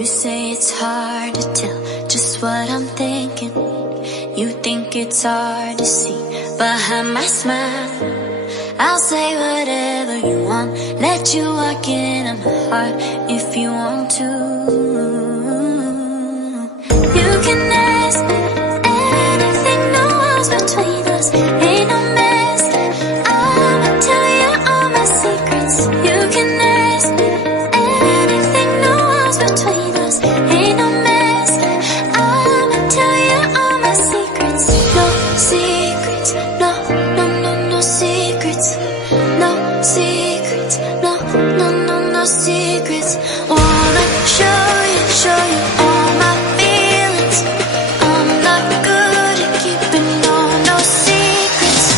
You say it's hard to tell just what I'm thinking. You think it's hard to see behind my smile. I'll say whatever you want, let you walk into my heart if you want to. You can ask me anything, no walls between us, ain't no mess. I'ma tell you all my secrets. You can ask me anything, no walls between us, ain't no mess. I'ma tell you all my secrets. No secrets, no, no, no, no secrets. No secrets, no, no, no, no secrets. Wanna show you all my feelings. I'm not good at keeping no secrets.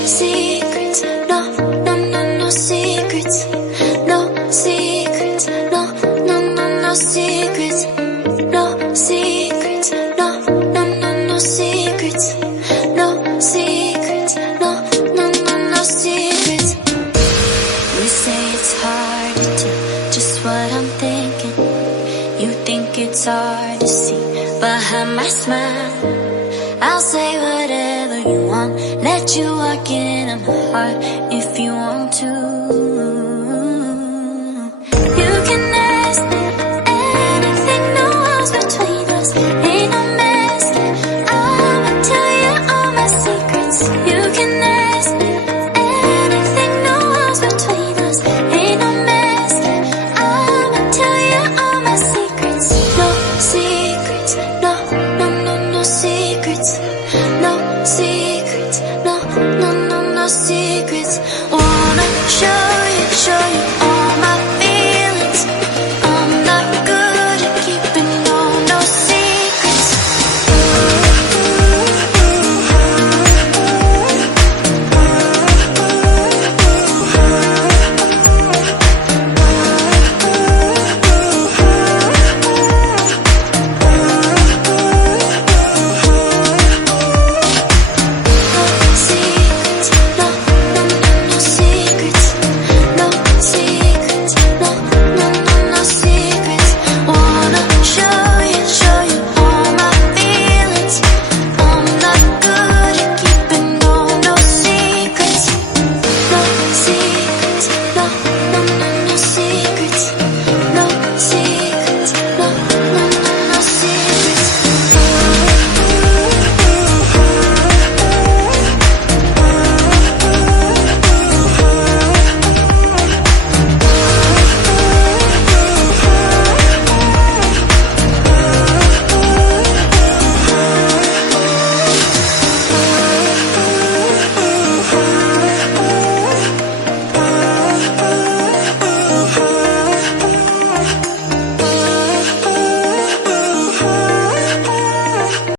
Secrets, no, no, no, no secrets. No secrets, no, no, no, no secrets. No secrets, no, no, no, no secrets. No secrets, no, no, no, no secrets. You say it's hard to tell just what I'm thinking. You think it's hard to see behind my smile. I'll say whatever you want, let you walk into my heart if you want to.